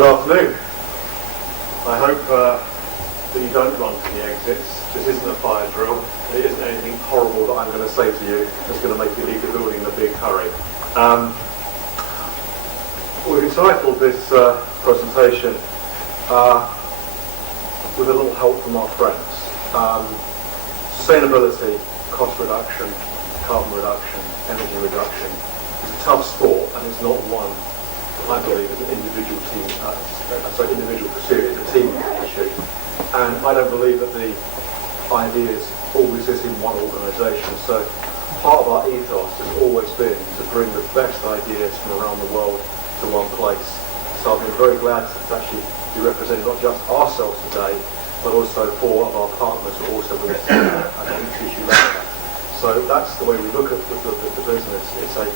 Good afternoon. I hope that you don't run to the exits. This isn't a fire drill. It isn't anything horrible that I'm going to say to you that's going to make you leave the building in a big hurry. We've entitled this presentation with a little help from our friends. Sustainability, cost reduction, carbon reduction, energy reduction. It's a tough sport, and it's not one, I believe, is an individual individual pursuit. It's a team issue. And I don't believe that the ideas all exist in one organisation. So part of our ethos has always been to bring the best ideas from around the world to one place. So I've been very glad to actually be representing not just ourselves today, but also 4 of our partners who are also with us at the issue later. So that's the way we look at the business. It's a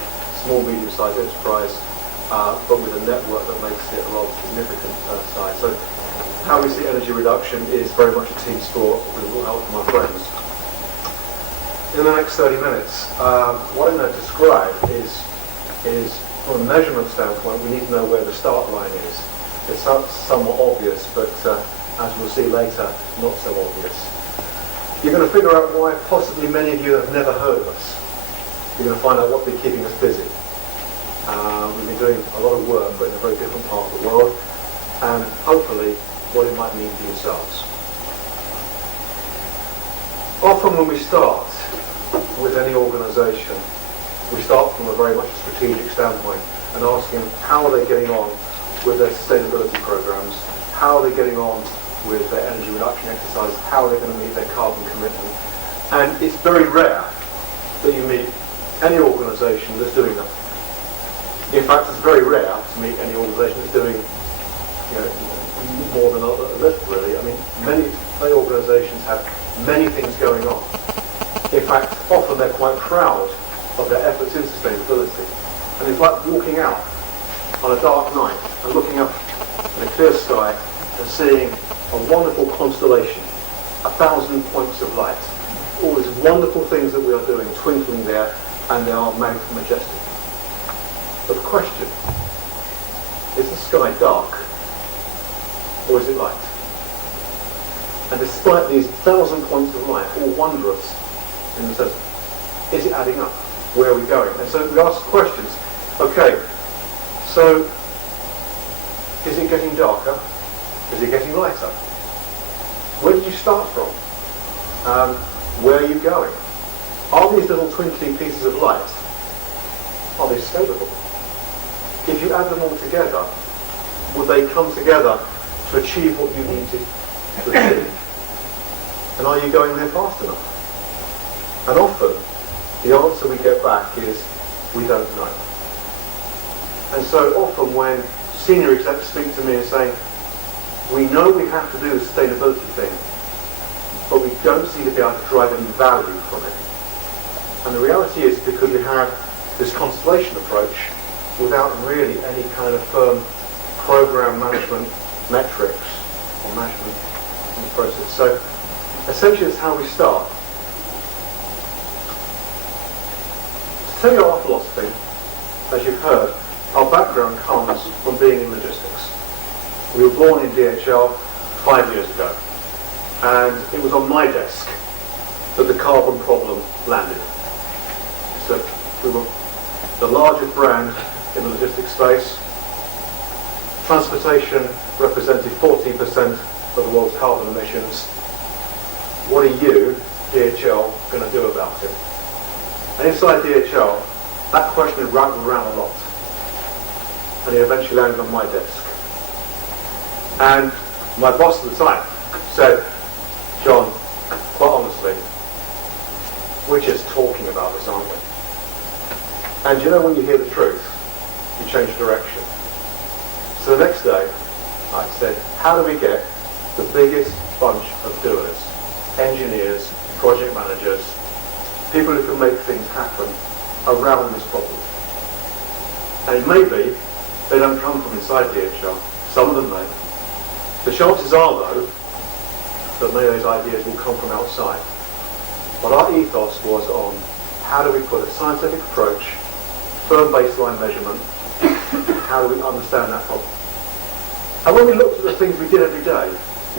small, medium-sized enterprise, but with a network that makes it a rather significant size. So how we see energy reduction is very much a team sport with a little help from my friends. In the next 30 minutes, what I'm going to describe is from a measurement standpoint, we need to know where the start line is. It's somewhat obvious, but as we'll see later, not so obvious. You're going to figure out why possibly many of you have never heard of us. You're going to find out what's been keeping us busy. We've been doing a lot of work, but in a very different part of the world, and hopefully what it might mean for yourselves. Often when we start with any organisation, we start from a very much strategic standpoint and asking how are they getting on with their sustainability programs, how are they getting on with their energy reduction exercises, how are they going to meet their carbon commitment. And it's very rare that you meet any organisation that's doing that. In fact, it's very rare to meet any organisation that's doing more than a little, really. I mean, many organisations have many things going on. In fact, often they're quite proud of their efforts in sustainability. And it's like walking out on a dark night and looking up in a clear sky and seeing a wonderful constellation, 1,000 points of light, all these wonderful things that we are doing twinkling there, and they are majestic. But the question, is the sky dark or is it light? And despite these 1,000 points of light, all wondrous in the sense, is it adding up? Where are we going? And so we ask questions. Okay, so is it getting darker? Is it getting lighter? Where did you start from? Where are you going? Are these little twinkling pieces of light, are they scalable? If you add them all together, would they come together to achieve what you need to achieve? And are you going there fast enough? And often, the answer we get back is, we don't know. And so often when senior execs speak to me and say, we know we have to do the sustainability thing, but we don't seem to be able to drive any value from it. And the reality is because we have this constellation approach without really any kind of firm program management metrics or management in the process. So essentially that's how we start. To tell you our philosophy, as you've heard, our background comes from being in logistics. We were born in DHL 5 years ago, and it was on my desk that the carbon problem landed. So we were the largest brand in the logistics space. Transportation represented 14% of the world's carbon emissions. What are you, DHL, going to do about it? And inside DHL, that question rattled around a lot. And it eventually landed on my desk. And my boss at the time said, John, quite honestly, we're just talking about this, aren't we? And you know when you hear the truth, you change direction. So the next day, I said, how do we get the biggest bunch of doers, engineers, project managers, people who can make things happen around this problem? And maybe they don't come from inside DHL. Some of them may. The chances are, though, that many of those ideas will come from outside. But our ethos was on how do we put a scientific approach, firm baseline measurement, how do we understand that problem? And when we looked at the things we did every day,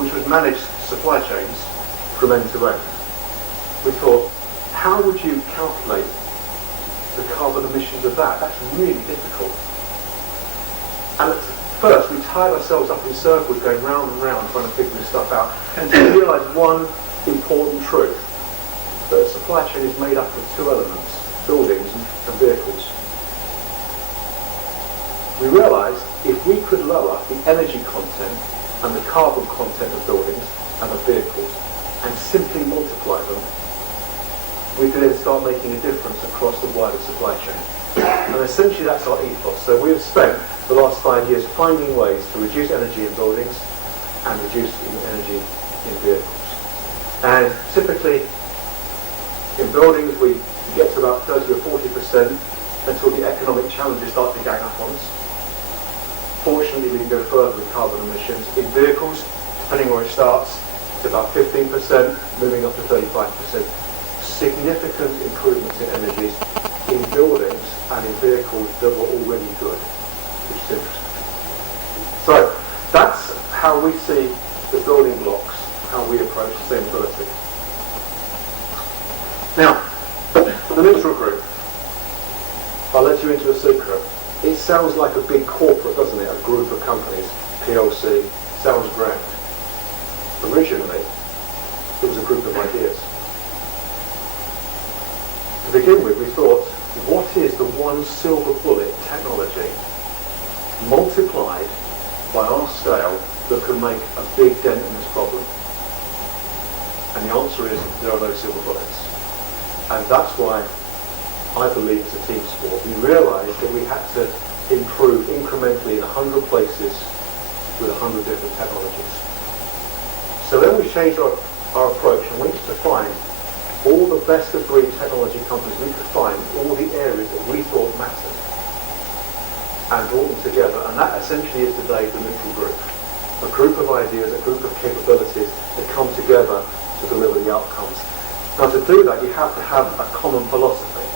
which was manage supply chains from end to end, we thought, how would you calculate the carbon emissions of that? That's really difficult. And at first, we tied ourselves up in circles, going round and round, trying to figure this stuff out, until we realised one important truth, that a supply chain is made up of two elements, buildings and vehicles. We realised if we could lower the energy content and the carbon content of buildings and of vehicles and simply multiply them, we could then start making a difference across the wider supply chain. And essentially that's our ethos. So we have spent the last 5 years finding ways to reduce energy in buildings and reduce energy in vehicles. And typically in buildings we get to about 30 or 40% until the economic challenges start to gang up on us. Fortunately, we can go further with carbon emissions. In vehicles, depending where it starts, it's about 15%, moving up to 35%. Significant improvements in energies in buildings and in vehicles that were already good, which is interesting. So, that's how we see the building blocks, how we approach sustainability. Now, the neutral group. I'll let you into a secret. It sounds like a big corporate, doesn't it? A group of companies, PLC, sounds grand. Originally, it was a group of ideas. To begin with, we thought, what is the one silver bullet technology multiplied by our scale that can make a big dent in this problem? And the answer is, there are no silver bullets. And that's why I believe it's a team sport. We realised that we had to improve incrementally in 100 places with 100 different technologies. So then we changed our approach and went to find all the best of breed technology companies we could find, all the areas that we thought mattered, and brought them together. And that essentially is today the neutral group. A group of ideas, a group of capabilities that come together to deliver the outcomes. Now to do that, you have to have a common philosophy.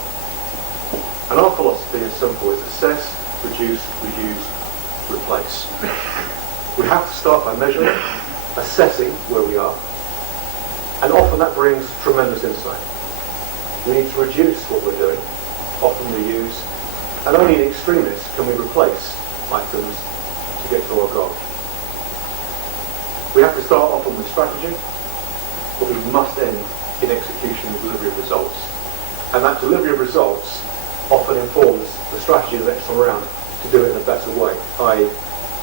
And our philosophy is simple. It's assess, reduce, reuse, replace. We have to start by measuring, assessing where we are, and often that brings tremendous insight. We need to reduce what we're doing, often reuse, and only in extremis can we replace items to get to our goal. We have to start often with strategy, but we must end in execution and delivery of results. And that delivery of results often informs the strategy the next time around to do it in a better way, i.e.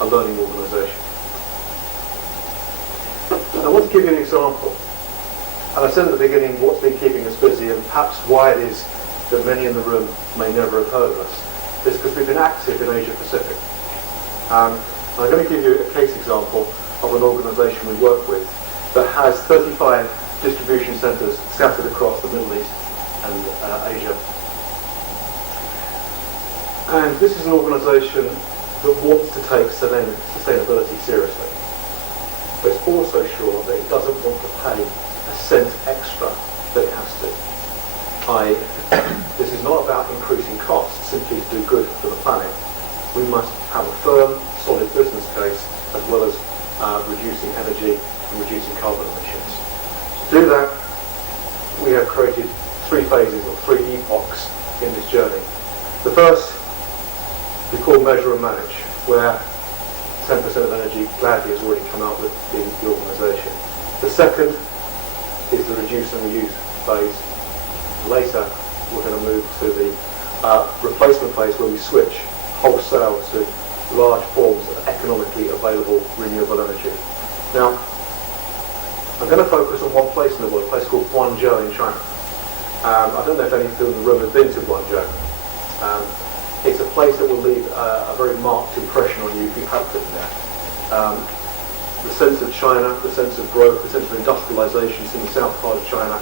a learning organisation. I want to give you an example. And I said at the beginning what's been keeping us busy and perhaps why it is that many in the room may never have heard of us. It's because we've been active in Asia Pacific. I'm going to give you a case example of an organisation we work with that has 35 distribution centres scattered across the Middle East and Asia. And this is an organisation that wants to take sustainability seriously. But it's also sure that it doesn't want to pay a cent extra that it has to. This is not about increasing costs simply to do good for the planet. We must have a firm, solid business case as well as reducing energy and reducing carbon emissions. To do that, we have created 3 phases or 3 epochs in this journey. The first we call measure and manage, where 10% of energy gladly has already come out with the organisation. The second is the reduce and reuse phase. Later, we're going to move to the replacement phase where we switch wholesale to large forms of economically available renewable energy. Now, I'm going to focus on one place in the world, a place called Guangzhou in China. I don't know if any of you in the room have been to Guangzhou. It's a place that will leave a very marked impression on you if you have been there. The sense of China, the sense of growth, the sense of industrialization in the south part of China.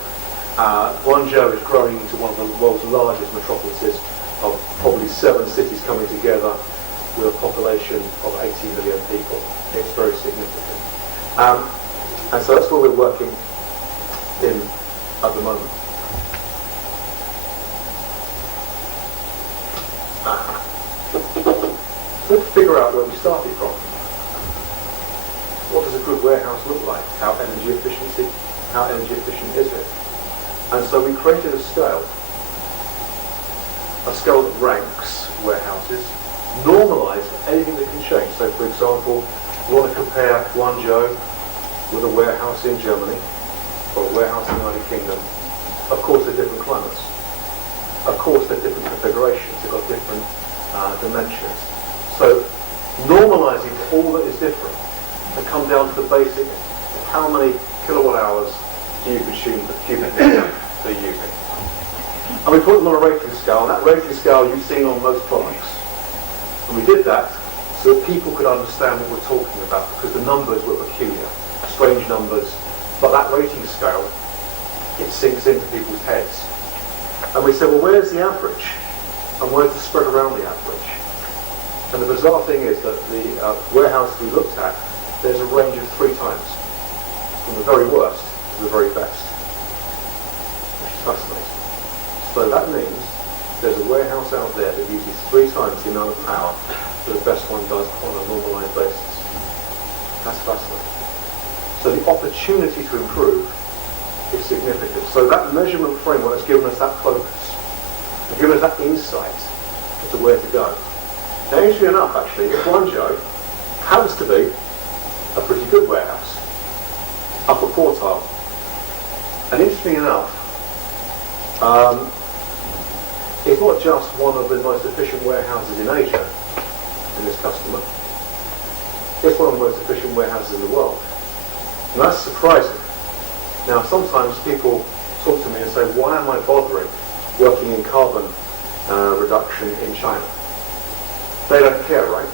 Guangzhou is growing into one of the world's largest metropolises of probably 7 cities coming together with a population of 80 million people. It's very significant. And so that's where we're working in at the moment. Let's figure out where we started from. what does a good warehouse look like? How energy efficient is it? And so we created a scale that ranks warehouses, normalised anything that can change. So, for example, we want to compare Guangzhou with a warehouse in Germany or a warehouse in the United Kingdom. Of course, they're different climates. Of course, they're different configurations. They've got different dimensions. So, normalising all that is different and come down to the basic of how many kilowatt hours do you consume per cubic meter that you're using. And we put them on a rating scale, and that rating scale you've seen on most products. And we did that so that people could understand what we're talking about, because the numbers were peculiar, strange numbers, but that rating scale, it sinks into people's heads. And we said, well, where's the average? And where's the spread around the average? And the bizarre thing is that the warehouse we looked at, there's a range of 3 times, from the very worst to the very best, which is fascinating. So that means there's a warehouse out there that uses 3 times the amount of power that the best one does on a normalised basis. That's fascinating. So the opportunity to improve is significant. So that measurement framework has given us that focus, has given us that insight as to where to go. Now, interestingly enough, actually, Guangzhou happens to be a pretty good warehouse, upper quartile. And interestingly enough, it's not just one of the most efficient warehouses in Asia in this customer. It's one of the most efficient warehouses in the world. And that's surprising. Now, sometimes people talk to me and say, why am I bothering working in carbon reduction in China? They don't care, right?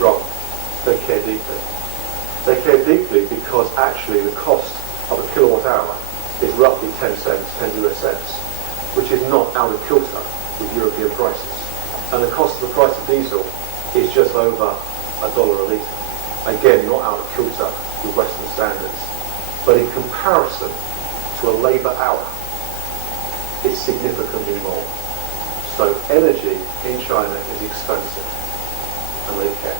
Wrong. They care deeply. They care deeply because actually the cost of a kilowatt hour is roughly 10 US cents, which is not out of kilter with European prices. And the cost of the price of diesel is just over $1 a litre. Again, not out of kilter with Western standards. But in comparison to a labour hour, it's significantly more. So energy in China is expensive, and they care.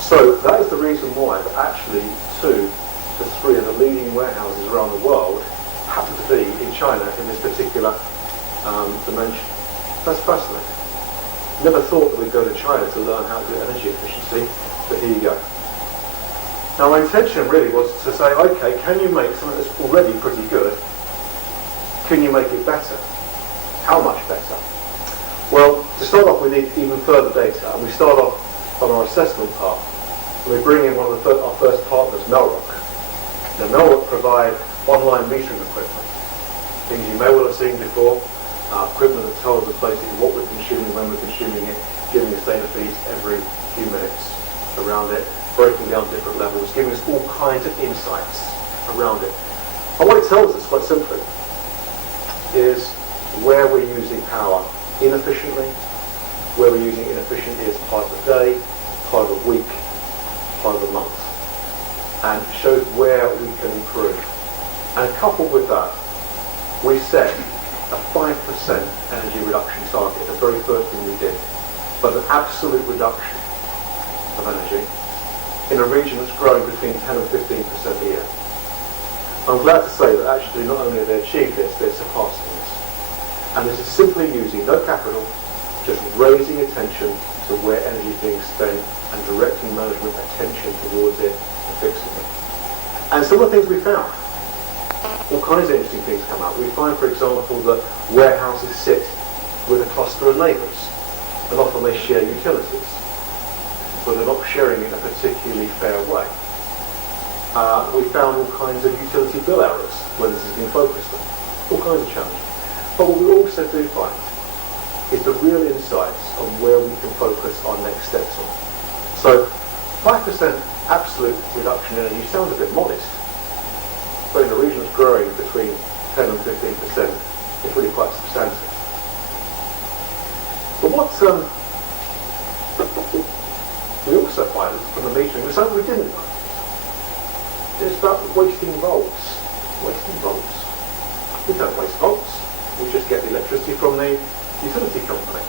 So that is the reason why that actually 2 to 3 of the leading warehouses around the world happen to be in China in this particular dimension. That's fascinating. Never thought that we'd go to China to learn how to do energy efficiency, but here you go. Now my intention really was to say, okay, can you make something that's already pretty good, can you make it better? How much better? Well, to start off we need even further data, and we start off on our assessment path. And we bring in one of our first partners, Melrock. Now Melrock provide online metering equipment, things you may well have seen before, equipment that tells us basically what we're consuming, when we're consuming it, giving us data feeds every few minutes around it, breaking down different levels, giving us all kinds of insights around it. And what it tells us, quite simply, is where we're using power inefficiently, where we're using it inefficiently as part of the day, part of the week, part of the month, and shows where we can improve. And coupled with that, we set a 5% energy reduction target, the very first thing we did, but an absolute reduction of energy in a region that's growing between 10 and 15% a year. I'm glad to say that actually not only have they achieved this, they're surpassing this. And this is simply using no capital, just raising attention to where energy is being spent and directing management attention towards it and fixing it. And some of the things we found, all kinds of interesting things come out. We find, for example, that warehouses sit with a cluster of neighbours, and often they share utilities, but they're not sharing in a particularly fair way. We found all kinds of utility bill errors when this has been focused on, all kinds of challenges. But what we also do find is the real insights on where we can focus our next steps on. So 5% absolute reduction in energy sounds a bit modest, but in a region that's growing between 10 and 15%, it's really quite substantive. But what we also find from the metering was something we didn't know. It's about wasting volts. Wasting volts. We don't waste volts. We just get the electricity from the utility company.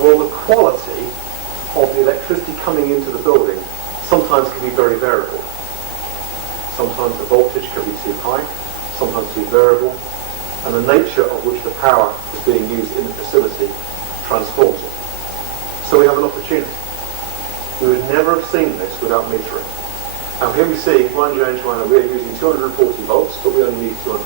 Well, the quality of the electricity coming into the building sometimes can be very variable. Sometimes the voltage can be too high, sometimes too variable, and the nature of which the power is being used in the facility transforms it. So we have an opportunity. We would never have seen this without metering. Now here we see, Guangzhou and China, we are using 240 volts, but we only need 220.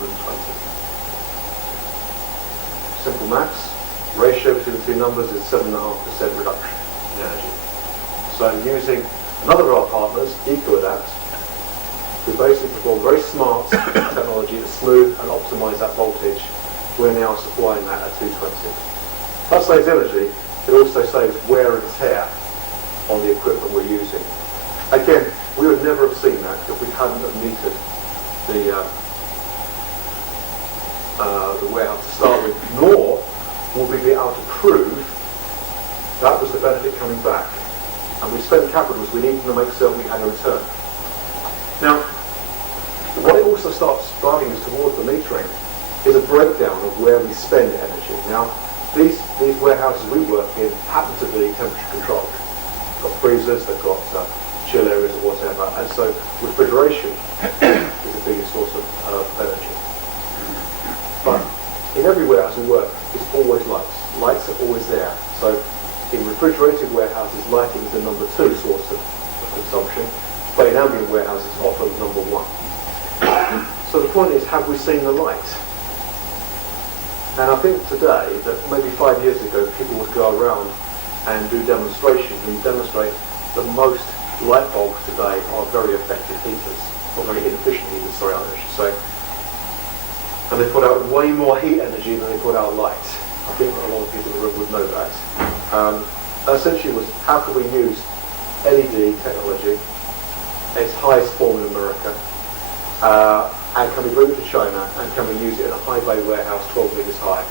Simple maths, ratio between the two numbers is 7.5% reduction in energy. So using another of our partners, EcoAdapt, we basically perform very smart technology to smooth and optimize that voltage. We're now supplying that at 220. That saves energy. It also saves wear and tear on the equipment we're using. Again, we would never have seen that if we hadn't have metered the warehouse to start with, nor will we be able to prove that was the benefit coming back. And we spent capital as we needed to make certain we had a return. Now, what it also starts driving us towards the metering is a breakdown of where we spend energy. Now, these warehouses we work in happen to be temperature controlled. They've got freezers, they've got chill areas or whatever, and so refrigeration is the biggest source of energy. But in every warehouse we work, there's always lights. Lights are always there. So in refrigerated warehouses, lighting is the number 2 source of consumption, but in ambient warehouses, often number 1. So the point is, have we seen the light? And I think today that maybe 5 years ago, people would go around and do demonstrations and demonstrate that most light bulbs today are very effective heaters, or very inefficient heaters, sorry, I should say. And they put out way more heat energy than they put out light. I think a lot of people in the room would know that. Essentially was, how can we use LED technology, its highest form in America, and can we bring it to China, and can we use it in a high bay warehouse 12 metres high,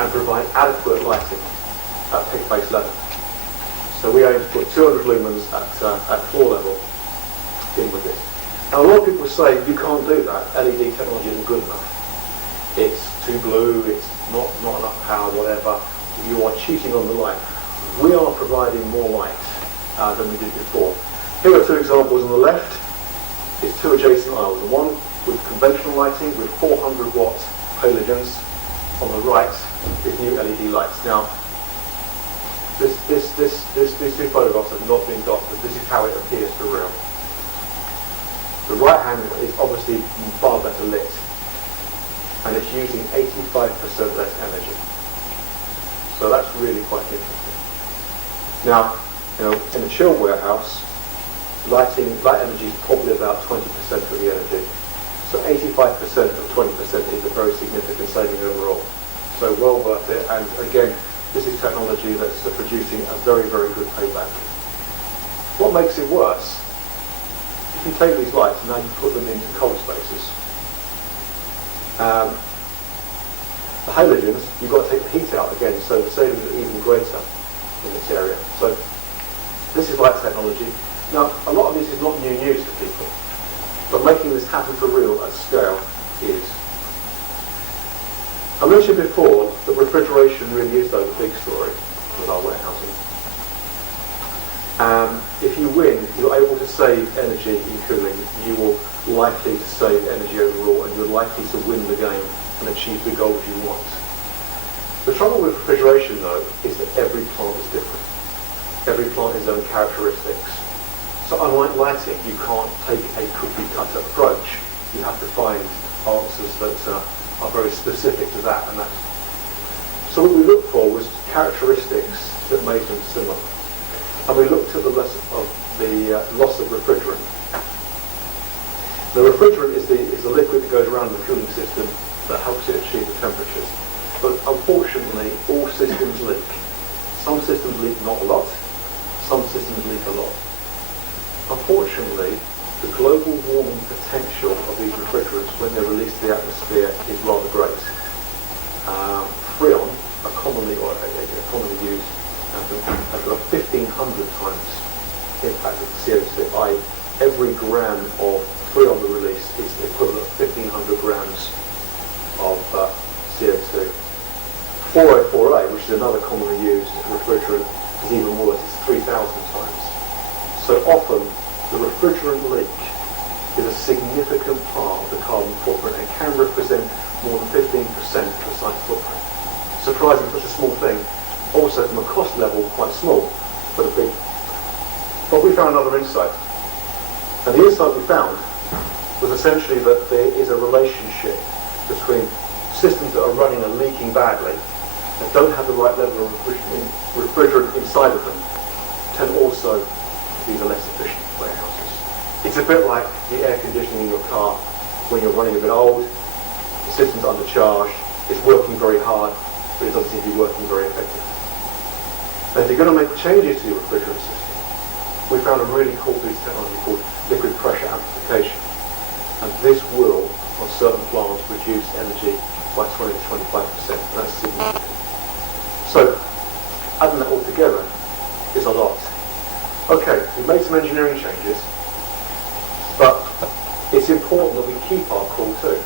and provide adequate lighting at peak base level. So we aim to put 200 lumens at floor level in with it. Now a lot of people say you can't do that, LED technology isn't good enough. It's too blue, it's not enough power, whatever. You are cheating on the light. We are providing more light than we did before. Here are 2 examples on the left. It's 2 adjacent aisles. The one with conventional lighting with 400 watt halogens. On the right is new LED lights. Now, these 2 photographs have not been got, but this is how it appears for real. The right hand is obviously far better lit, and it's using 85% less energy. So that's really quite interesting. Now, in a chill warehouse, light energy is probably about 20% of the energy. So 85% of 20% is a very significant saving overall. So well worth it, and again, this is technology that's producing a very, very good payback. What makes it worse? If you take these lights and now you put them into cold spaces, the halogens, you've got to take the heat out again, so the savings are even greater in this area. So this is light technology. Now, a lot of this is not new news to people, but making this happen for real at scale is. I mentioned before that refrigeration really is, though, the big story with our warehousing. If you win, you're able to save energy in cooling. You are likely to save energy overall, and you're likely to win the game and achieve the goals you want. The trouble with refrigeration, though, is that every plant is different. Every plant has its own characteristics. So unlike lighting, you can't take a cookie-cutter approach. You have to find answers that are very specific to that and that. So what we looked for was characteristics that made them similar. And we looked at the loss of refrigerant. The refrigerant is the liquid that goes around the cooling system that helps it achieve the temperatures. But unfortunately, all systems leak. Some systems leak not a lot, some systems leak a lot. Unfortunately, the global warming potential of these refrigerants when they're released to the atmosphere is rather great. Freon are commonly used has got a 1,500 times impact of CO2. Every gram of freon release is equivalent of 1,500 grams of CO2. 404A, which is another commonly used refrigerant, is even worse. It's 3,000 times. So often the refrigerant leak is a significant part of the carbon footprint and can represent more than 15% of the site's footprint. Surprising, such a small thing, also from a cost level quite small, but a big. But we found another insight. And the insight we found was essentially that there is a relationship between systems that are running and leaking badly and don't have the right level of refrigerant inside of them can also be the less efficient warehouses. It's a bit like the air conditioning in your car when you're running a bit old, the system's undercharged, it's working very hard, but it doesn't seem to be working very effectively. And if you're going to make changes to your refrigerant system, we found a really cool piece of technology called liquid pressure amplification. And this will, on certain plants, reduce energy by 20 to 25%. And that's significant. So, adding that all together is a lot. Okay, we made some engineering changes, but it's important that we keep our cool too.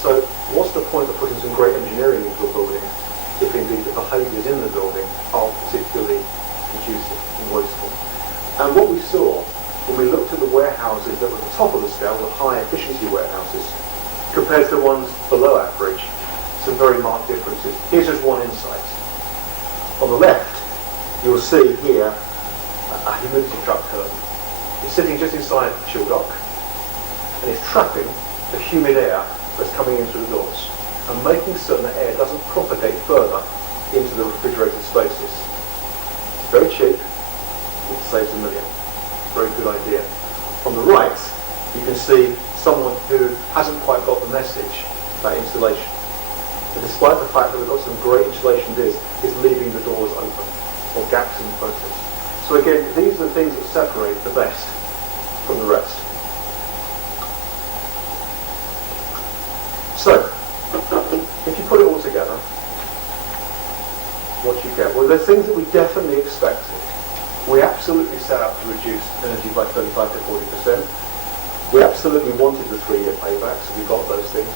So, what's the point of putting some great engineering into a building if indeed the behaviours in the building aren't particularly conducive and wasteful? And what we saw when we looked at the warehouses that were at the top of the scale, the high efficiency warehouses, compared to the ones below average, some very marked differences. Here's just one insight. On the left, you'll see here a humidity trap curtain. It's sitting just inside the chill dock, and it's trapping the humid air that's coming in through the doors, and making certain that air doesn't propagate further into the refrigerated spaces. It's very cheap, it saves $1 million. Very good idea. On the right, you can see someone who hasn't quite got the message about insulation. And despite the fact that we've got some great insulation is leaving the doors open, or gaps in the process. So again, these are the things that separate the best from the rest. So, if you put it all together, what do you get? Well, there's things that we definitely expected. We absolutely set out to reduce energy by 35 to 40%. We absolutely wanted the 3-year payback, so we got those things.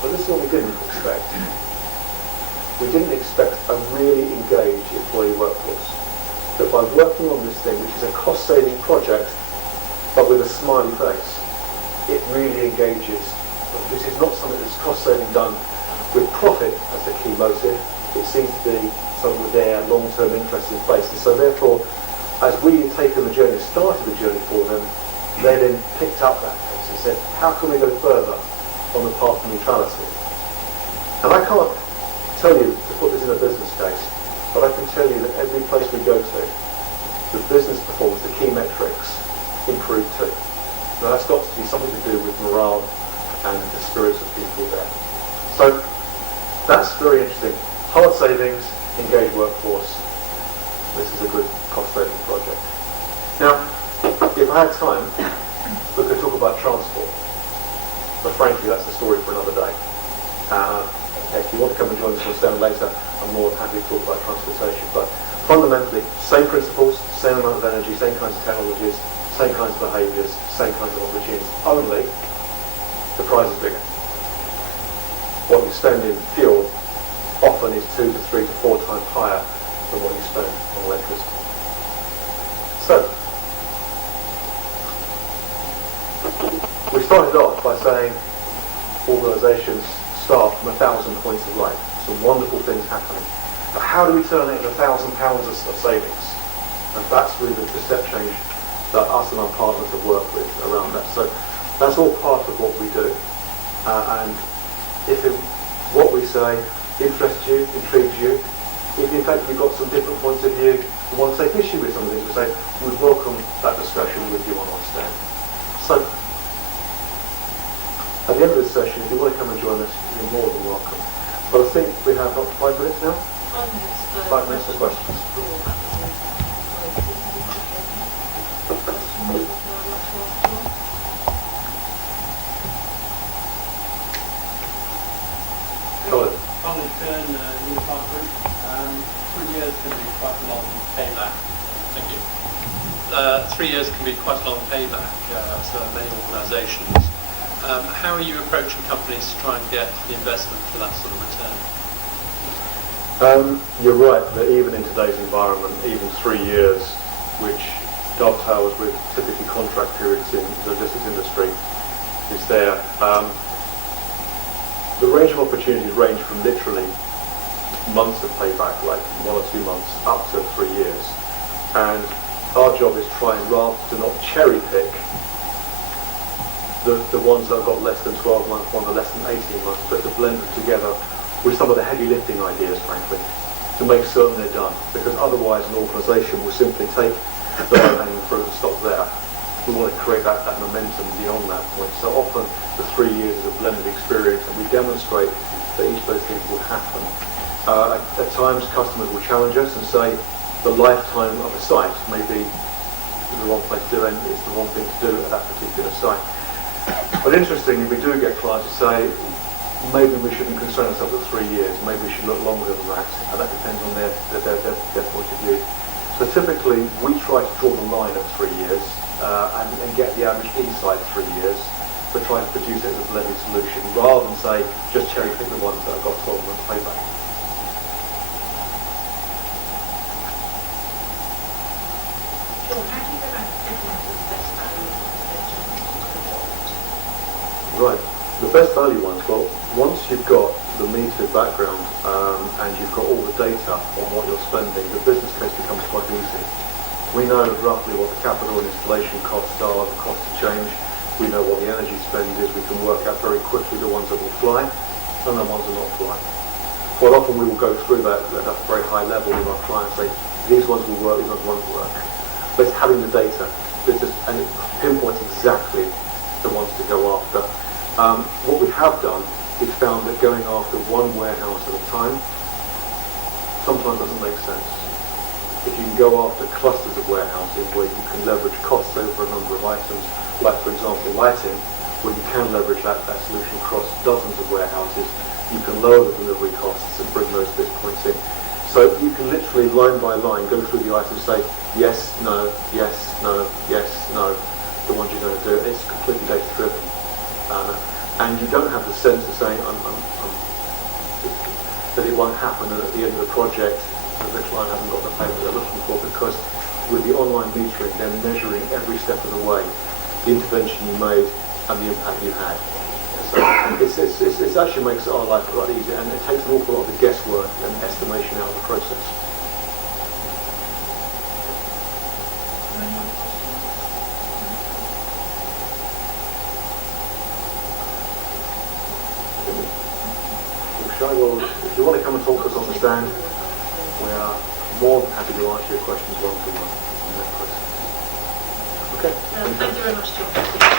But this is what we didn't expect. We didn't expect a really engaged employee workforce. That by working on this thing, which is a cost-saving project, but with a smiley face, it really engages. But this is not something that's cost-saving done with profit as the key motive. It seems to be something with their long-term interest in place. And so therefore, as we had taken the journey, started the journey for them, they then picked up that case and said, how can we go further on the path of neutrality? And I can't tell you to put this in a business case, but I can tell you that every place we go to, the business performance, the key metrics, improve too. Now that's got to be something to do with morale and the spirits of people there. So that's very interesting. Hard savings, engaged workforce. This is a good cost-saving project. Now, if I had time, we could talk about transport. But frankly, that's a story for another day. If you want to come and join us on stand later, I'm more than happy to talk about transportation. But fundamentally, same principles, same amount of energy, same kinds of technologies, same kinds of behaviours, same kinds of opportunities. Only the price is bigger. What you spend in fuel often is 2 to 3 to 4 times higher than what you spend on electricity. So, we started off by saying organisations start from 1,000 points of light. Some wonderful things happening. But how do we turn it into £1,000 of savings? And that's really the step change that us and our partners have worked with around that. So that's all part of what we do. And if what we say interests you, intrigues you, if in fact we've got some different points of view and want to take issue with some of the things we say, we welcome that discussion with you on our stand. So, at the end of this session, if you want to come and join us, you're more than welcome. But I think we have, 5 minutes now? 5 minutes for questions. Colin. Colin Kern, Unipart Group. 3 years can be quite a long payback. Thank you. 3 years can be quite a long payback for many organisations. How are you approaching companies to try and get the investment for that sort of return? You're right that even in today's environment, even 3 years, which dovetails with typically contract periods in the logistics industry is there. The range of opportunities range from literally months of payback, like 1 or 2 months, up to 3 years. And our job is trying rather to not cherry pick the ones that have got less than 12 months, one are less than 18 months, but to blend them together with some of the heavy lifting ideas, frankly, to make certain they're done. Because otherwise an organisation will simply take the low-hanging fruit and stop there. We want to create that momentum beyond that point. So often the 3 years is a blended experience, and we demonstrate that each of those things will happen. At times customers will challenge us and say the lifetime of a site may be the wrong place to do it, and it's the wrong thing to do at that particular site. But interestingly, we do get clients who say maybe we shouldn't concern ourselves at 3 years, maybe we should look longer than that, and that depends on their point of view. So typically we try to draw the line at 3 years and get the average inside 3 years, but try to produce it as a blended solution rather than say just cherry pick the ones that have got 12 months payback. Sure. How do you go about implementing the best value Right. The best value ones, well, once you've got the metered background and you've got all the data on what you're spending, the business case becomes quite easy. We know roughly what the capital and installation costs are, the cost of change. We know what the energy spend is. We can work out very quickly the ones that will fly and the ones that will not fly. Quite often we will go through that at a very high level with our clients, say, these ones will work, these ones won't work. But it's having the data, and it pinpoints exactly the ones to go after. What we have done is found that going after one warehouse at a time sometimes doesn't make sense. If you can go after clusters of warehousing where you can leverage costs over a number of items, like for example lighting, where you can leverage that solution across dozens of warehouses, you can lower the delivery costs and bring those bit points in. So you can literally line by line go through the items and say yes, no, yes, no, yes, no, the ones you're going to do. It's completely data driven. And you don't have the sense of saying that it won't happen, and at the end of the project that the client hasn't got the payment they're looking for, because with the online metering they're measuring every step of the way the intervention you made and the impact you had. So it actually makes our life a lot easier, and it takes an awful lot of the guesswork and estimation out of the process. Well, if you want to come and talk to us on the stand, we are more than happy to answer your questions one-to-one in that process. Okay. Thank you very much, John.